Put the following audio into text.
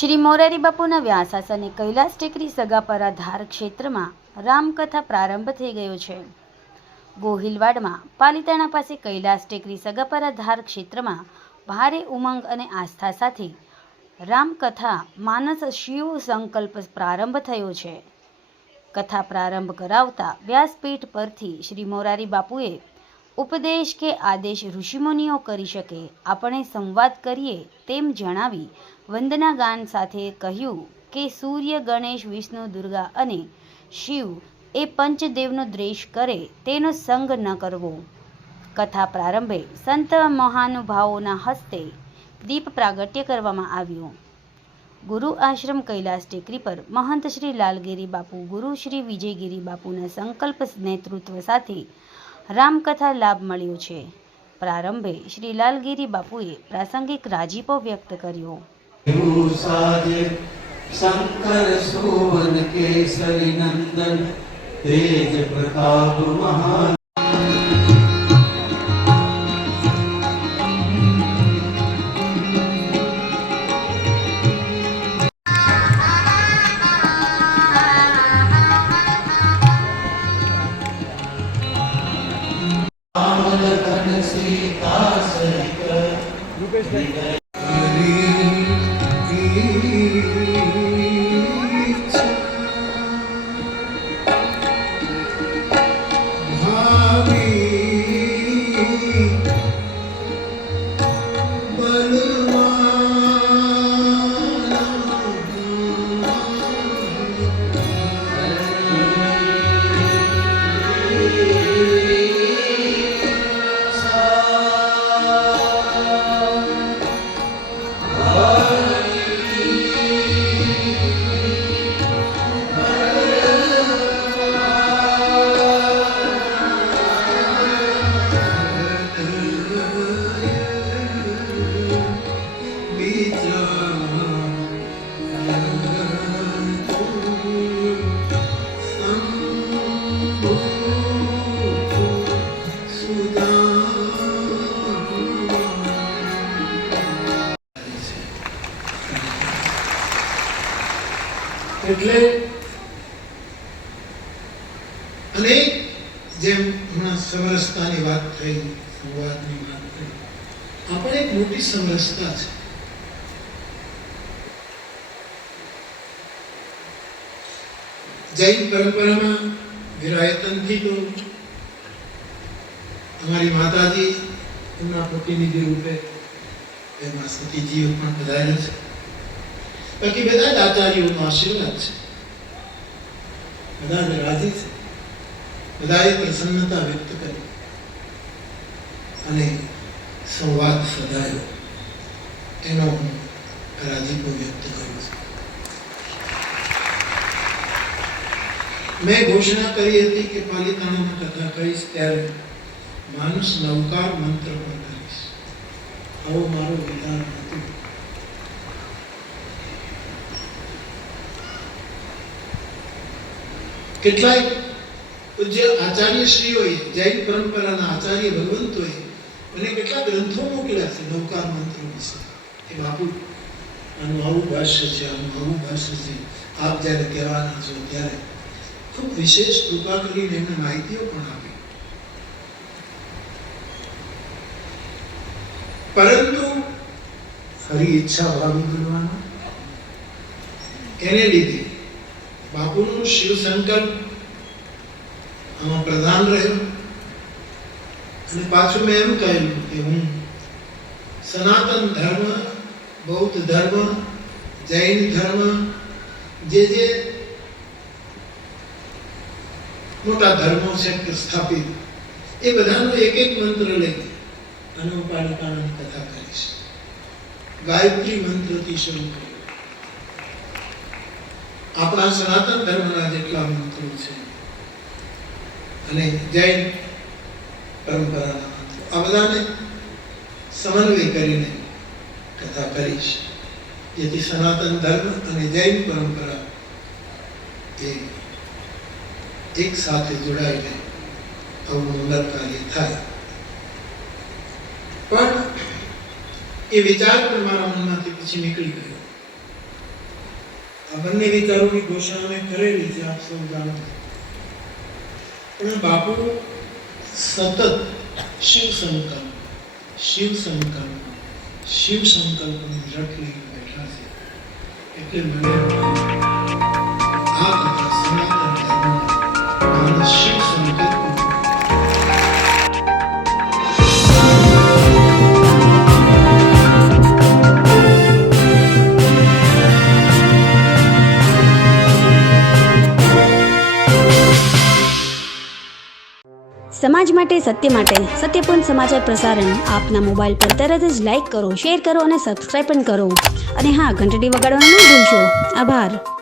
શ્રી મોરારી બાપુના વ્યાસાસને કૈલાસ ટેકરી સગાપરા ધાર ક્ષેત્રમાં રામકથા પ્રારંભ થઈ ગયો છે. ગોહિલવાડમાં પાલિતાણા પાસે કૈલાસ ટેકરી સગાપરા ધાર ક્ષેત્રમાં ભારે ઉમંગ અને આસ્થા સાથે રામકથા માનસ શિવ સંકલ્પ પ્રારંભ થયો છે. કથા પ્રારંભ કરાવતા વ્યાસપીઠ પરથી શ્રી મોરારી બાપુએ ઉપદેશ કે આદેશ ઋષિમુનિઓ કરી શકે, આપણે સંવાદ કરીએ તેમ જણાવી વંદના ગાન સાથે કહ્યું કે સૂર્ય, ગણેશ, વિષ્ણુ, દુર્ગા અને શિવ એ પંચદેવનો દ્વેષ કરે તેનો સંગ ન કરવો. કથા પ્રારંભે સંત મહાનુભાવોના હસ્તે દીપ પ્રાગટ્ય કરવામાં આવ્યું. ગુરુ આશ્રમ કૈલાસ ટેકરી પર મહંત શ્રી લાલગીરી બાપુ, ગુરુ શ્રી વિજયગીરી બાપુના સંકલ્પ નેતૃત્વ સાથે રામકથા લાભ મળ્યો છે. પ્રારંભે શ્રી લાલગીરી બાપુએ પ્રાસંગિક રાજીપો વ્યક્ત કર્યો. શંકર સુવન કેસરી નંદન તેજ પ્રતાપ મહાન સીતા સહિત એટલે અનેક જેમ હમણાં સમરસતાની વાત થઈ, સંવાદની વાત થઈ, આપણે એક મોટી સમરસતા છે. જૈન પરંપરામાં વિરાયતનથી તો અમારી માતાજી એમના પ્રતિનિધિ રૂપે એમાં સતીજીઓ પણ પધારેલા છે. બાકી બધા જ આચાર્યોનો આશીર્વાદ છે, બધા રાજી છે, બધાએ પ્રસન્નતા વ્યક્ત કરી અને સંવાદ સદાયો એનો હું રાજીપો વ્યક્ત કરું છું. મેં ઘોષણા કરી હતી કે પાલિતાણામાં કથા કહીશ ત્યારે માનુષ નવકાર મંત્ર પર કરીશ. આવો મારો વિધાન હતું. કેટલાય પૂજ્ય આચાર્યશ્રીઓએ, જૈન પરંપરાના આચાર્ય ભગવંતોએ મને કેટલા ગ્રંથો મોકલ્યા છે નવકાર મંત્ર વિશે. એ બાપુ આનું આવું ભાષ્ય છે, આનું આવું ભાષ્ય છે, આપ જ્યારે કહેવાના છો ત્યારે ખૂબ વિશેષ કૃપા કરીને એમને માહિતીઓ પણ આપી. પરંતુ ફરી ઈચ્છા ભાવી કરવાનો એને લીધે બાપુનો શિવ સંકલ્પ આમાં પ્રધાન રહ્યો. અને પાછું મેં એમ કહેલું કે હું સનાતન ધર્મ, બૌદ્ધ ધર્મ, જૈન ધર્મ, જે મોટા ધર્મો છે પ્રસ્થાપિત, એ બધાનો એક એક મંત્ર લઈ અને હું પાલિતાણાની કથા કરીશ. ગાયત્રી મંત્રથી શરૂ કર્યું. આપણા સનાતન ધર્મના જેટલા મંત્રો છે અને જૈન પરંપરાના મંત્રો, આ બધાને સમન્વય કરીને કથા કરીશ, જેથી સનાતન ધર્મ અને જૈન પરંપરા એ એક સાથે જોડાઈને આવું મંગલ કાર્ય થાય. પણ એ વિચાર પણ મારા મનમાંથી પછી નીકળી ગયો આ બંને વિચારોની ઘોષણા અમે કરેલી છે, આપ સૌ જાણો છો. પણ બાપુ સતત શિવ સંકલ્પ, શિવ સંકલ્પ, શિવ સંકલ્પની રટ લઈને બેઠા છે. એટલે મને આ કથા સનાતન ધર્મમાં શિવ સંકલ્પ સમાજ માટે, સત્ય માટે, સત્યપૂર્ણ સમાચાર પ્રસારણ આપના મોબાઈલ પર તરત જ લાઈક કરો, શેર કરો અને સબસ્ક્રાઈબ પણ કરો. અને હા, ઘંટડી વગાડવાનું ન ભૂલશો. આભાર.